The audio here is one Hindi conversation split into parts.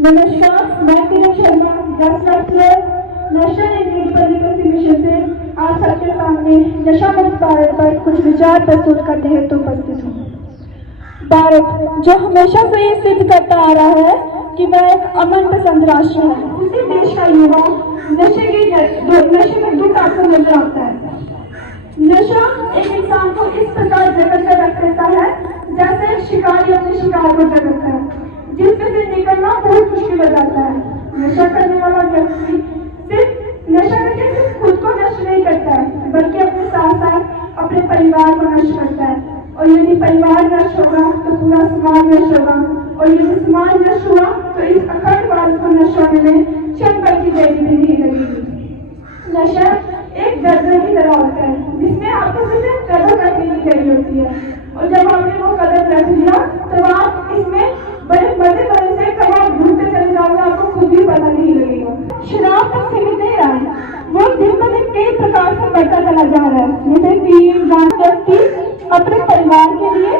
नमस्कार, मैं Kiran Sharma, guest lecturer national English public mission से आप सबके सामने नशा मुक्त भारत पर कुछ विचार प्रस्तुत करने हेतु उपस्थित हूँ। भारत जो हमेशा से ये सिद्ध करता आ रहा है कि वह एक अमन पसंद राष्ट्र है, उसी देश का युवा नशे में डूब आपको नजर आता है। नशा एक इंसान को इस प्रकार जगत में रख देता है जैसे एक शिकारी अपने शिकार को जगता है, जिसमें से निकलना बहुत मुश्किल हो जाता है। नशा करने वाला व्यक्ति सिर्फ नशा करके सिर्फ खुद को नष्ट नहीं करता है, बल्कि अपने साथ साथ अपने परिवार को नष्ट करता है। और यदि परिवार नष्ट होगा तो पूरा समाज नष्ट होगा, और यदि समाज नष्ट हुआ तो इस अखंड भारत को नष्ट होने में क्षण भर की देरी भी नहीं लगेगी। नशा एक दर्द की तरह होता है जिसमें आपको सिर्फ कदम रखने की देरी होती है, और जब आपने वो कदम रख लिया तो आप इसमें बड़े मजे से कब आप घूमते चले जाओगे, आपको खुद भी पता नहीं लगेगा। शराब तक सीमित नहीं रहा है, वो दिन ब दिन कई प्रकार से बढ़ता चला जा रहा है, जैसे पीन व्यक्ति अपने परिवार के लिए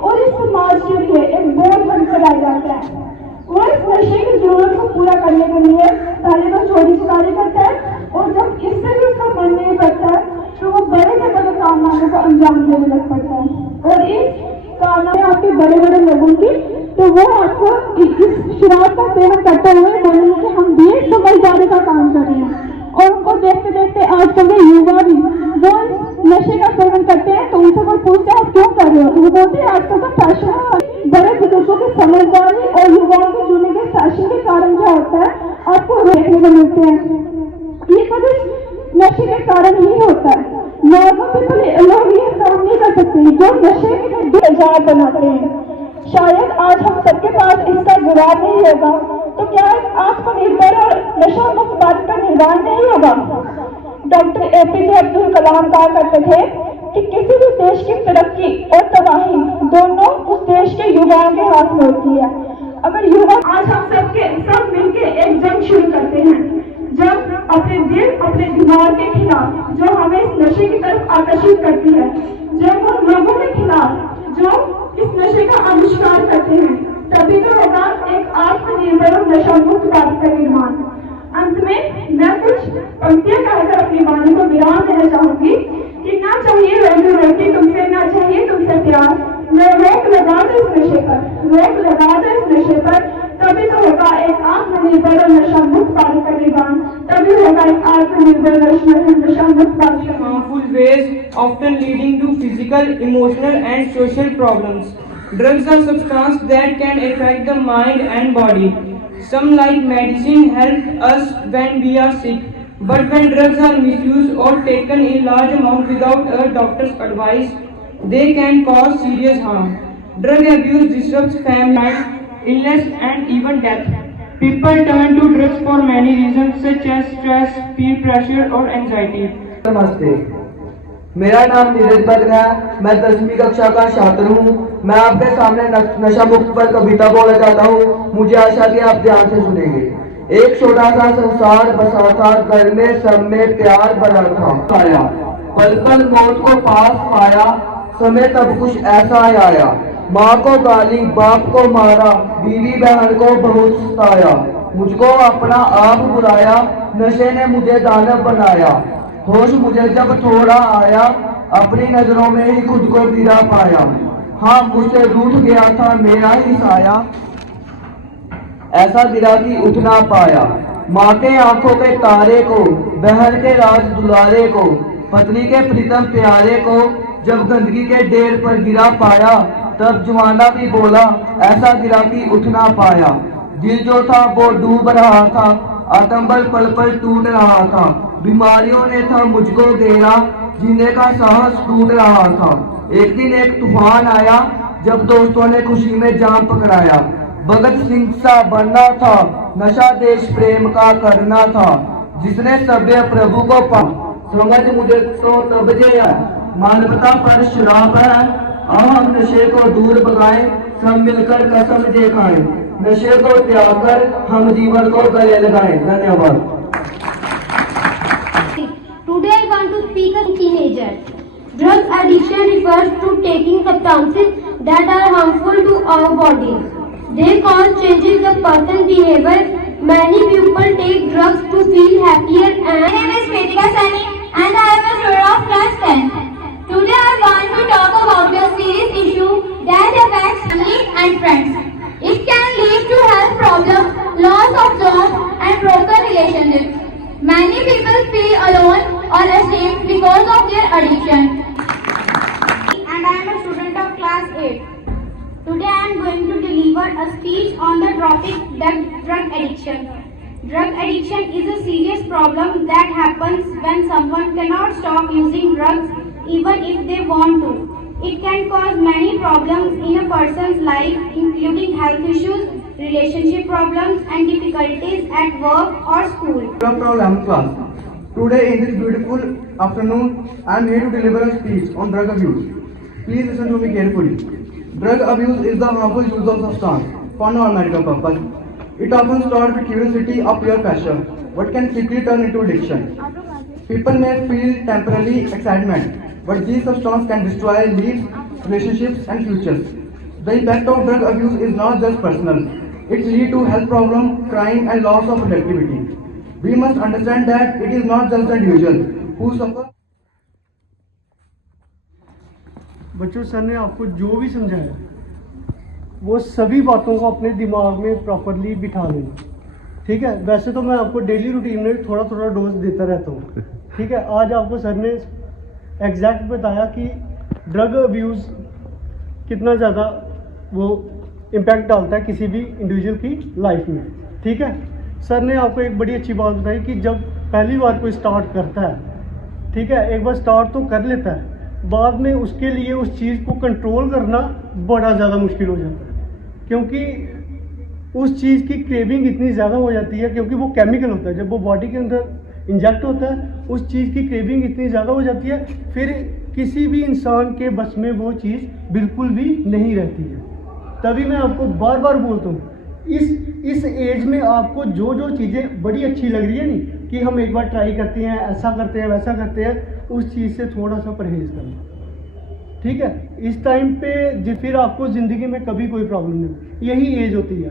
और इस समाज के लिए एक बोझ बनकर आ जाता है। वो इस नशे की जरूरत को पूरा करने के लिए पहले तो चोरी चकारी करता है, और जब इससे भी उसका मन नहीं करता है तो वो बड़े से बड़े कारनामों को अंजाम देने लग पड़ता है। और इस कारनामे आपके बड़े बड़े लोगों की, तो वो आपको इस शराब का सेवन करते हुए बोलेंगे कि हम भी समझदारी का काम कर रहे हैं। और उनको देखते देखते आजकल के युवा भी वो नशे का सेवन करते हैं, तो उनसे कोई पूछते हैं आप क्यों कर रहे हो, तो वो बोलते हैं आजकल का फैशन है। बड़े बुजुर्गों की समझदारी और युवाओं के जुड़ने के फैशन के कारण क्या होता है आपको देखने को मिलते हैं। ये कभी नशे के कारण ही होता है। लोग ये काम नहीं कर सकते जो नशे में बेजार बनाते हैं। शायद आज हम सबके पास इसका जवाब नहीं होगा, तो क्या आत्मनिर्भर और नशा मुक्त भारत का निर्माण नहीं होगा। डॉक्टर APJ अब्दुल कलाम कहा करते थे कि किसी भी देश की तरक्की और तबाही दोनों उस देश के युवाओं के हाथ में होती है। अगर युवा आज हम सब मिलकर एक जंग शुरू करते हैं, जब अपने दिल अपने दिमाग के खिलाफ जो हमें इस नशे की तरफ आकर्षित करती है, जब उन लोगों के खिलाफ जो इस नशे का आविष्कार करते हैं, तभी तो होगा एक आत्मनिर्भर और नशा मुक्त भारत का निर्माण। अंत में मैं कुछ पंक्तियां कहकर अपनी वाणी को विराम देना चाहूंगी कि ना चाहिए रोटी तुमसे, ना चाहिए तुमसे प्यार, मैं रोक लगा दो इस नशे पर, रोक लगा दो इस नशे पर, तभी तो होगा एक आत्मनिर्भर और नशा मुक्त भारत का निर्माण, तभी होगा एक आत्मनिर्भर नशा मुक्त भारत का। Harmful ways often leading to physical, emotional and social problems. Drugs are substances that can affect the mind and body. Some like medicine help us when we are sick, but when drugs are misused or taken in large amount without a doctor's advice, they can cause serious harm. Drug abuse disrupts family life, illness and even death. People turn to drugs for many reasons such as stress, peer pressure or anxiety. नमस्ते, मेरा नाम नीरज भट्ट है। मैं 10वीं कक्षा का छात्र हूँ। मैं आपके सामने नशा मुक्त पर कविता बोलना चाहता हूँ। मुझे आशा कि आप ध्यान से सुनेंगे। एक छोटा सा संसार बसा था, घर में सब में प्यार भरा था, पल पल मौत को पास पाया, समय तब कुछ ऐसा आया, माँ को गाली बाप को मारा, बीवी बहन को बहुत सताया, मुझको अपना आप बुलाया, नशे ने मुझे दानव बनाया, होश मुझे जब थोड़ा आया, अपनी नजरों में ही खुद को गिरा पाया, हाँ मुझसे रूठ गया था मेरा ही साया, ऐसा गिरा कि उठ ना पाया, माँ के आंखों के तारे को, बहन के राज दुलारे को, पत्नी के प्रीतम प्यारे को, जब गंदगी के ढेर पर गिरा पाया, तब जमाना भी बोला ऐसा गिरा कि उठ ना पाया, दिल जो था वो डूब रहा था, आतंबल पल पल टूट रहा था, बीमारियों ने था मुझको घेरा, जीने का साहस टूट रहा था। एक दिन एक तूफान आया, जब दोस्तों ने खुशी में जाम पकड़ाया, भगत सिंह सा बनना था, नशा देश प्रेम का करना था, जिसने सभ्य प्रभु को पा, समझ मुझे तो तब जे है, मानवता पर शराब है, आओ हम नशे को दूर भगाएं, सब मिलकर कसम जे खाएं, नशे को त्याग कर हम जीवन को गले लगाएं। धन्यवाद। Today I want to speak on teenagers. Drug addiction refers to taking substances that are harmful to our bodies. They cause changes the person's behavior. Many people take drugs to feel happier and... My name is Vedika Sani and I am a student of class 10. Today I want to talk about a serious issue that affects family and friends. It can lead to health problems, loss of job and broken relationships. Many people feel alone or ashamed because of their addiction. And I am a student of class 8. Today I am going to deliver a speech on the topic drug addiction. Drug addiction is a serious problem that happens when someone cannot stop using drugs even if they want to. It can cause many problems in a person's life, including health issues, relationship problems and difficulties at work or school. Welcome to our 11th class. Today in this beautiful afternoon, I am here to deliver a speech on drug abuse. Please listen to me carefully. Drug abuse is the harmful use of substance for non-medical purpose. It often starts with curiosity or pure passion, but can quickly turn into addiction. People may feel temporary excitement, but these substances can destroy lives, relationships and futures. The impact of drug abuse is not just personal. It leads to health problems, crime and loss of productivity. We must understand that it is not just the individual who suffer. बच्चों, सर ने आपको जो भी समझाया वो सभी बातों को अपने दिमाग में प्रॉपरली बिठा लेना, ठीक है। वैसे तो मैं आपको डेली रूटीन में थोड़ा थोड़ा डोज देता रहता हूँ, ठीक है। आज आपको सर ने एग्जैक्ट बताया कि ड्रग अब्यूज़ कितना ज़्यादा वो इम्पैक्ट डालता है किसी भी इंडिविजुअल की लाइफ में, ठीक है। सर ने आपको एक बड़ी अच्छी बात बताई कि जब पहली बार कोई स्टार्ट करता है, ठीक है, एक बार स्टार्ट तो कर लेता है, बाद में उसके लिए उस चीज़ को कंट्रोल करना बड़ा ज़्यादा मुश्किल हो जाता है, क्योंकि उस चीज़ की क्रेविंग इतनी ज़्यादा हो जाती है, क्योंकि वो केमिकल होता है, जब वो बॉडी के अंदर इंजेक्ट होता है उस चीज़ की क्रेविंग इतनी ज़्यादा हो जाती है, फिर किसी भी इंसान के बस में वो चीज़ बिल्कुल भी नहीं रहती है। तभी मैं आपको बार बार बोलता हूँ, इस एज में आपको जो जो चीज़ें बड़ी अच्छी लग रही है नहीं कि हम एक बार ट्राई करते हैं, ऐसा करते हैं, वैसा करते हैं, उस चीज़ से थोड़ा सा परहेज़ करना, ठीक है। इस टाइम पे फिर आपको ज़िंदगी में कभी कोई प्रॉब्लम नहीं, यही एज होती है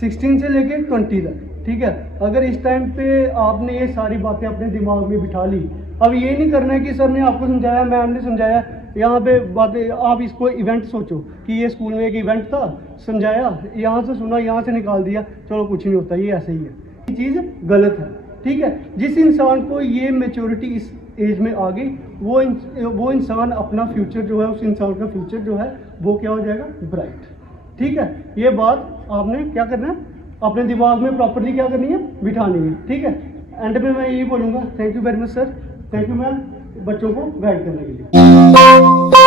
16 से लेके 20 तक, ठीक है। अगर इस टाइम पे आपने ये सारी बातें अपने दिमाग में बिठा ली, अब ये नहीं करना है कि सर ने आपको समझाया, मैम ने समझाया, यहाँ पे बातें आप इसको इवेंट सोचो कि ये स्कूल में एक इवेंट था, समझाया, यहाँ से सुना, यहाँ से निकाल दिया, चलो कुछ नहीं होता, ये ऐसे ही है, ये चीज़ गलत है, ठीक है। जिस इंसान को ये मैच्योरिटी इस एज में आ गई, वो इंसान अपना फ्यूचर जो है, उस इंसान का फ्यूचर जो है वो क्या हो जाएगा, ब्राइट, ठीक है। ये बात आपने क्या करना है, अपने दिमाग में प्रॉपरली क्या करनी है, बिठानी है, ठीक है। एंड में मैं यही बोलूँगा, thank you very much sir, thank you ma'am, बच्चों को गाइड करने के लिए।